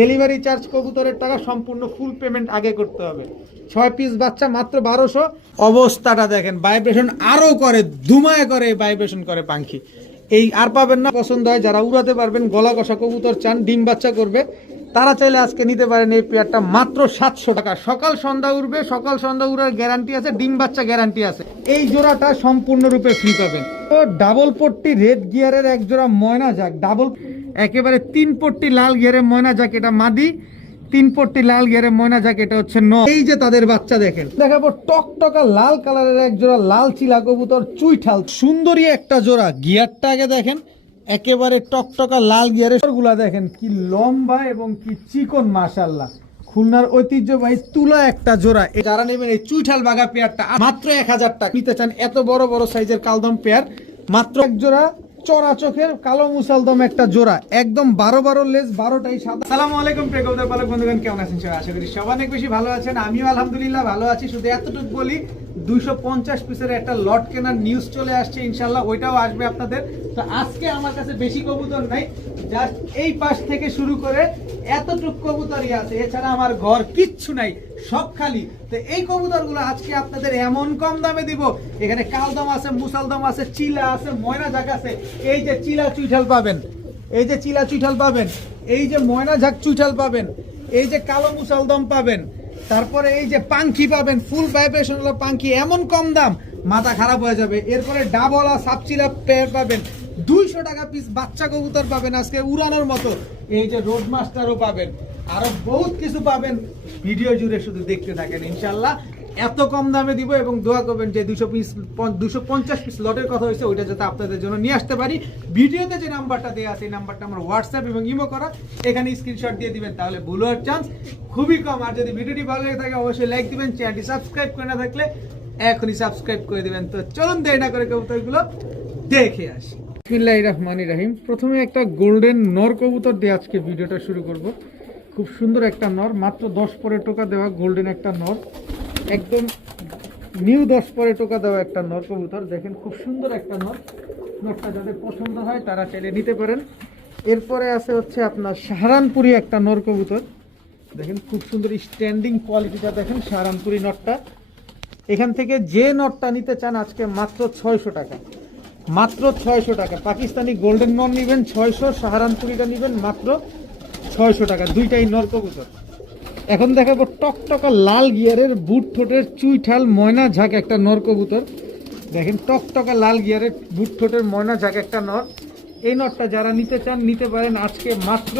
Delivery charge কবুতরের টাকা সম্পূর্ণ ফুল পেমেন্ট আগে করতে হবে। 6 পিস বাচ্চা মাত্র 1200। অবস্থাটা দেখেন, ভাইব্রেশন আরো করে, ধুমায় করে ভাইব্রেশন করে পাখি। এই আর পাবেন না। পছন্দ হয় যারা উড়াতে পারবেন, গলা কষা কবুতর চান, ডিম বাচ্চা করবে, তারা চাইলে আজকে নিতে পারেন এই পেয়ারটা মাত্র 700 টাকা। সকাল সন্ধ্যা উড়বে, সকাল সন্ধ্যা উড়ার গ্যারান্টি আছে, ডিম বাচ্চা গ্যারান্টি আছে। এই জোড়াটা সম্পূর্ণরূপে ফ্রি পাবেন। তো ডাবল পট্টি রেড গিয়ারের এক জোড়া ময়না যাক, ডাবল একেবারে 3 পট্টি লাল গিয়ারের ময়না যাক, এটা মাদি। 3 পট্টি লাল গিয়ারের ময়না যাক, এটা হচ্ছে নর। এই যে তাদের বাচ্চা দেখেন, দেখাবো টকটকা লাল কালারের এক জোড়া লাল চিলা কবুতর, চুইঠাল সুন্দরী একটা জোড়া। গিয়ারটা আগে দেখেন, একেবারে টকটকা লাল গিয়ারের গুলা দেখেন কি লম্বা এবং কি চিকন, মাশাআল্লাহ। খুলনার ঐতিহ্যবাহী তুলা একটা জোড়া। যারা নেবেন এই চুইঠাল বাঘা পেয়ারটা মাত্র 1000 টাকা নিতে চান, এত বড় বড় সাইজের কালদম পেয়ার মাত্র এক জোড়া। চড়া চোখের কালো মুসালদম একটা জোড়া, একদম 12 লেজ, 12টাই সাদা। আসসালামু আলাইকুম প্রিয় কবুতর পালক বন্ধুগণ, কেমন আছেন সবাই? আশা করি সবাই অনেক বেশি ভালো আছেন। আমিও আলহামদুলিল্লাহ ভালো আছি। শুধু এতটুকু বলি, 250 পিসের একটা লট কেনার নিউজ চলে আসছে, ইনশাল্লাহ ওইটাও আসবে আপনাদের। তো আজকে আমার কাছে বেশি কবুতর নাই, জাস্ট এই পাশ থেকে শুরু করে এতটুক কবুতরই আছে, এছাড়া আমার ঘর কিচ্ছু নাই, সব খালি। তো এই কবুতরগুলো আজকে আপনাদের এমন কম দামে দিব। এখানে কালদম আছে, মুসালদম আছে, চিলা আছে, ময়না ঝাঁক আছে। এই যে চিলা চুইঠাল পাবেন, এই যে চিলা চুইঠাল পাবেন, এই যে ময়না ঝাঁক চুইঠাল পাবেন, এই যে কালো মুসালদম পাবেন, তারপরে এই যে পাঙ্খি পাবেন, ফুল ভাইব্রেশন হলো পাঙ্খি, এমন কম দাম মাথা খারাপ হয়ে যাবে। এরপরে ডাবলা সাপচিলা পেয়ার পাবেন, 200 টাকা পিস বাচ্চা কবুতর পাবেন আজকে উড়ানোর মতো। এই যে রোড মাস্টারও পাবেন, আরো বহুত কিছু পাবেন। ভিডিও জুড়ে শুধু দেখতে থাকেন, ইনশাল্লাহ এত কম দামে দিব। এবং দোয়া করবেন যে 250 পিস লটের কথা হয়েছে, ওইটা যাতে আপনাদের জন্য নিয়ে আসতে পারি। ভিডিওতে যে নাম্বারটা দেওয়া আছে, এই নাম্বারটা আমার হোয়াটসঅ্যাপ এবং ইমো করা, এখানে স্ক্রিনশট দিয়ে দিবেন, তাহলে ভুল হওয়ার চান্স খুবই কম। আর যদি ভিডিওটি ভালো লেগে থাকে অবশ্যই লাইক দিবেন, চ্যানেলটি সাবস্ক্রাইব করে না থাকলে এখনই সাবস্ক্রাইব করে দিবেন। তো চলুন দেরি না করে কবুতরগুলো দেখে আসি। বিসমিল্লাহির রহমানির রহিম। প্রথমে একটা গোল্ডেন নর কবুতর দিয়ে আজকে ভিডিওটা শুরু করব। খুব সুন্দর একটা নর, মাত্র 10 টোকা দেওয়া গোল্ডেন একটা নর, একদম নিউ 10 টোকা দেওয়া একটা নর কবুতর। দেখেন খুব সুন্দর একটা নর। নরটা যাদের পছন্দ হয় তারা চাইলে নিতে পারেন। এরপরে আছে হচ্ছে আপনার সাহারানপুরি একটা নর কবুতর। দেখেন খুব সুন্দর স্ট্যান্ডিং কোয়ালিটিটা দেখেন, সাহারানপুরি নরটা। এখান থেকে যে নরটা নিতে চান আজকে মাত্র 600 টাকা, মাত্র 600 টাকা। পাকিস্তানি গোল্ডেন নর নেবেন 600, সাহারানপুরিটা নেবেন মাত্র 600 টাকা, দুইটাই নর কবুতর। এখন দেখাবো টকটকা লাল গিয়ারের বুট ঠোঁটের চুইঠাল ময়না ঝাঁক একটা নর কবুতর। দেখেন টকটকা লাল গিয়ারের বুট ঠোঁটের ময়না ঝাঁক একটা নর। এই নরটা যারা নিতে চান নিতে পারেন আজকে মাত্র